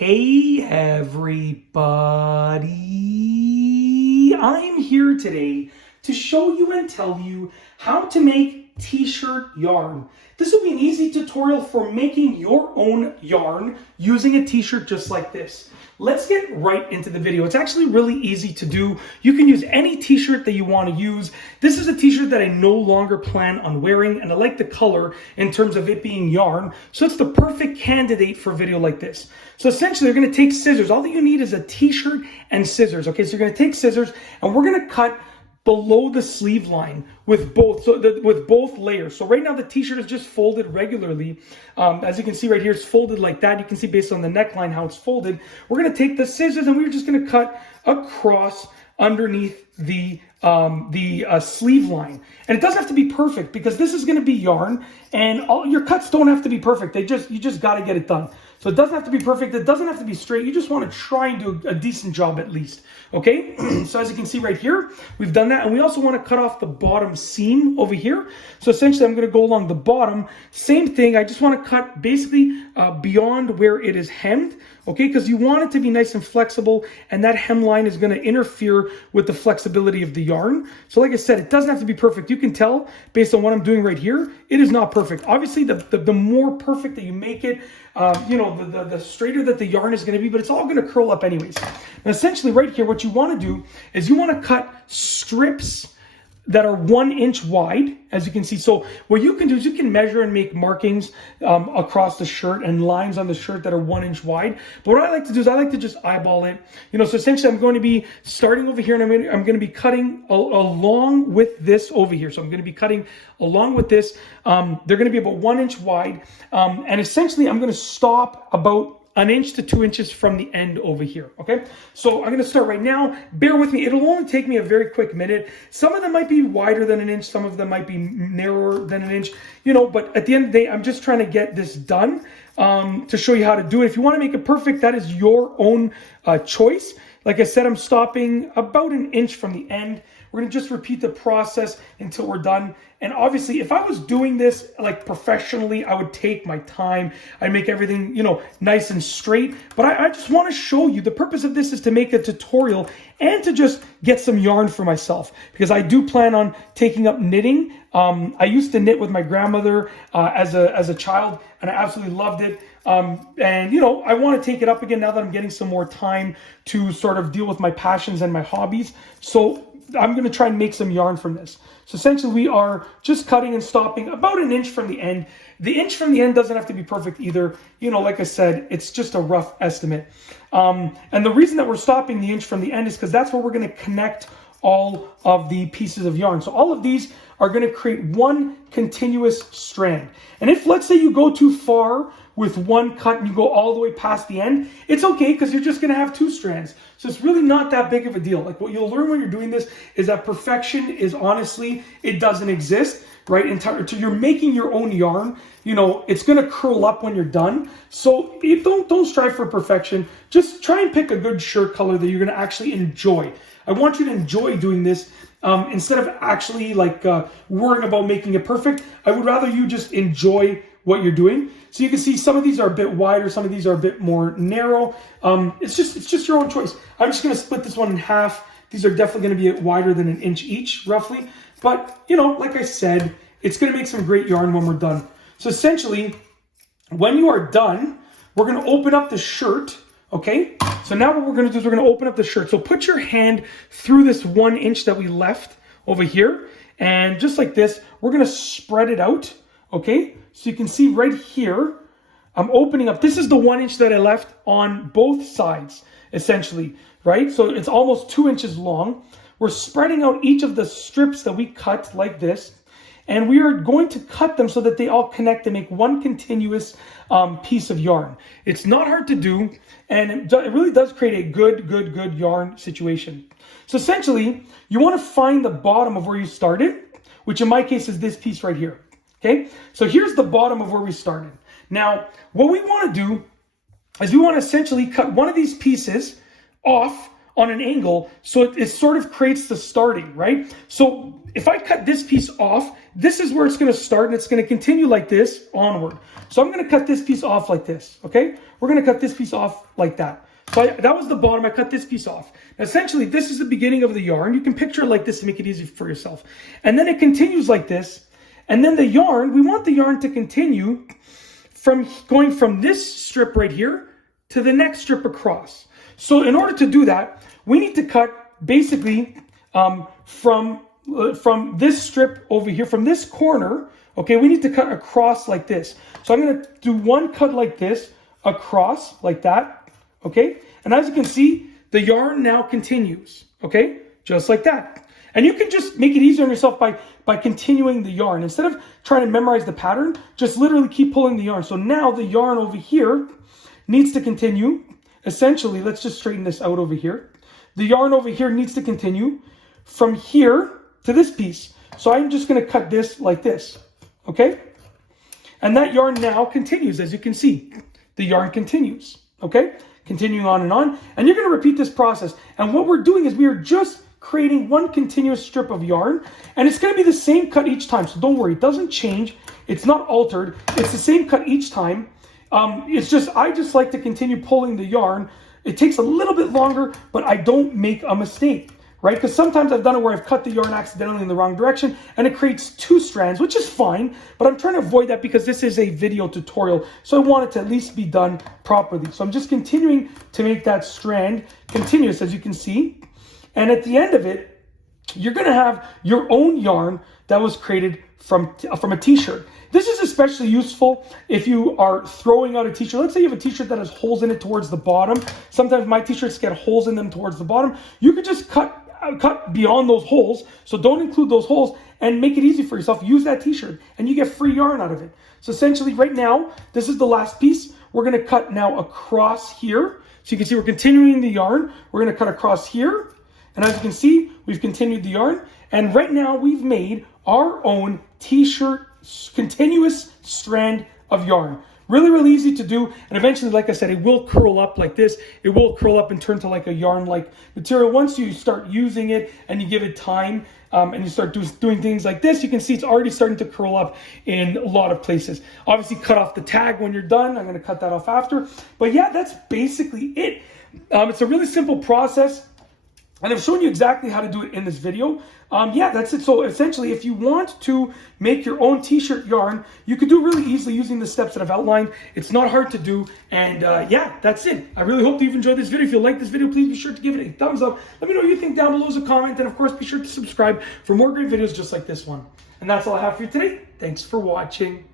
Hey everybody, I'm here today to show you and tell you how to make t-shirt yarn. This will be an easy tutorial for making your own yarn using a t-shirt just like this. Let's get right into the video. It's actually really easy to do. You can use any t-shirt that you want to use. This is a t-shirt that I no longer plan on wearing, and I like the color in terms of it being yarn. So it's the perfect candidate for a video like this. So essentially, you're going to take scissors. All that you need is a t-shirt and scissors. Okay, so you're going to take scissors, and we're going to cut below the sleeve line with both layers. So right now the t-shirt is just folded regularly. As you can see right here, it's folded like that. You can see based on the neckline how it's folded. We're going to take the scissors and we're just going to cut across underneath the sleeve line. And it doesn't have to be perfect because this is going to be yarn, and all your cuts don't have to be perfect. You just got to get it done. So it doesn't have to be perfect. It doesn't have to be straight. You just want to try and do a decent job at least. Okay. So as you can see right here, we've done that. And we also want to cut off the bottom seam over here. So essentially I'm going to go along the bottom. Same thing. I just want to cut basically beyond where it is hemmed. Okay. Because you want it to be nice and flexible. And that hem line is going to interfere with the flexibility of the yarn. So like I said, it doesn't have to be perfect. You can tell based on what I'm doing right here, it is not perfect. Obviously the more perfect that you make it, the straighter that the yarn is going to be, but it's all going to curl up anyways. Now, essentially right here, what you want to do is you want to cut strips that are 1 inch wide, as you can see. So what you can do is you can measure and make markings across the shirt and lines on the shirt that are 1 inch wide. But what I like to do is I like to just eyeball it. So essentially I'm going to be starting over here, and I'm going to be cutting along with this over here. So I'm going to be cutting along with this. They're going to be about 1 inch wide. And essentially I'm going to stop about 1 inch to 2 inches from the end over here. Okay, so I'm going to start right now. Bear with me. It'll only take me a very quick minute. Some of them might be wider than 1 inch. Some of them might be narrower than 1 inch, but at the end of the day, I'm just trying to get this done to show you how to do it. If you want to make it perfect, that is your own choice. Like I said, I'm stopping about 1 inch from the end. We're going to just repeat the process until we're done. And obviously, if I was doing this like professionally, I would take my time. I'd make everything, nice and straight. But I just want to show you, the purpose of this is to make a tutorial and to just get some yarn for myself, because I do plan on taking up knitting. I used to knit with my grandmother as a child, and I absolutely loved it. I want to take it up again now that I'm getting some more time to sort of deal with my passions and my hobbies. So I'm going to try and make some yarn from this. So essentially we are just cutting and stopping about 1 inch from the end. The inch from the end doesn't have to be perfect either. Like I said, it's just a rough estimate. And the reason that we're stopping the inch from the end is because that's where we're going to connect all of the pieces of yarn. So all of these are going to create one continuous strand. And if, let's say, you go too far with one cut and you go all the way past the end, it's okay, because you're just going to have 2 strands. So it's really not that big of a deal. Like, what you'll learn when you're doing this is that perfection is, honestly, it doesn't exist, right? You're making your own yarn. It's going to curl up when you're done. So you don't strive for perfection. Just try and pick a good shirt color that you're going to actually enjoy. I want you to enjoy doing this. Instead of actually worrying about making it perfect, I would rather you just enjoy what you're doing. So you can see some of these are a bit wider, some of these are a bit more narrow. It's just your own choice. I'm just going to split this one in half. These are definitely going to be wider than 1 inch each, roughly. But, like I said, it's going to make some great yarn when we're done. So essentially, when you are done, we're going to open up the shirt. Okay, so now what we're going to do is we're going to open up the shirt. So put your hand through this 1 inch that we left over here. And just like this, we're going to spread it out. Okay, so you can see right here, I'm opening up. This is the 1 inch that I left on both sides, essentially, right? So it's almost 2 inches long. We're spreading out each of the strips that we cut like this. And we are going to cut them so that they all connect and make one continuous piece of yarn. It's not hard to do, and it really does create a good yarn situation. So essentially, you want to find the bottom of where you started, which in my case is this piece right here. Okay, so here's the bottom of where we started. Now, what we want to do is we want to essentially cut one of these pieces off on an angle, so it sort of creates the starting, right? So if I cut this piece off, this is where it's going to start, and it's going to continue like this onward. So I'm going to cut this piece off like this, okay? We're going to cut this piece off like that. So that was the bottom. I cut this piece off. Now, essentially, this is the beginning of the yarn. You can picture it like this to make it easy for yourself. And then it continues like this. And then the yarn, we want the yarn to continue from going from this strip right here to the next strip across. So in order to do that, we need to cut basically from this strip over here, from this corner, okay, we need to cut across like this. So I'm going to do one cut like this, across like that, okay? And as you can see, the yarn now continues, okay? Just like that. And you can just make it easier on yourself by continuing the yarn. Instead of trying to memorize the pattern, just literally keep pulling the yarn. So now the yarn over here needs to continue. Essentially, let's just straighten this out over here. The yarn over here needs to continue from here to this piece. So I'm just going to cut this like this, okay? And that yarn now continues, as you can see. The yarn continues, okay? Continuing on. And you're going to repeat this process. And what we're doing is we are just creating one continuous strip of yarn, and it's going to be the same cut each time. So don't worry, it doesn't change. It's not altered. It's the same cut each time. I just like to continue pulling the yarn. It takes a little bit longer, but I don't make a mistake, right? Because sometimes I've done it where I've cut the yarn accidentally in the wrong direction and it creates two strands, which is fine, but I'm trying to avoid that because this is a video tutorial. So I want it to at least be done properly. So I'm just continuing to make that strand continuous, as you can see. And at the end of it, you're going to have your own yarn that was created from a t-shirt. This is especially useful if you are throwing out a t-shirt. Let's say you have a t-shirt that has holes in it towards the bottom. Sometimes my t-shirts get holes in them towards the bottom. You could just cut beyond those holes, so don't include those holes, and make it easy for yourself. Use that t-shirt and you get free yarn out of it. So essentially right now, this is the last piece. We're going to cut now across here. So you can see we're continuing the yarn. We're going to cut across here. And as you can see, we've continued the yarn. And right now we've made our own t-shirt continuous strand of yarn. Really, really easy to do. And eventually, like I said, it will curl up like this. It will curl up and turn to like a yarn-like material. Once you start using it and you give it time and you start doing things like this, you can see it's already starting to curl up in a lot of places. Obviously, cut off the tag when you're done. I'm going to cut that off after. But yeah, that's basically it. It's a really simple process. And I've shown you exactly how to do it in this video. Yeah, that's it. So essentially, if you want to make your own t-shirt yarn, you could do really easily using the steps that I've outlined. It's not hard to do. And yeah, that's it. I really hope that you've enjoyed this video. If you like this video, please be sure to give it a thumbs up. Let me know what you think down below as a comment. And of course, be sure to subscribe for more great videos just like this one. And that's all I have for you today. Thanks for watching.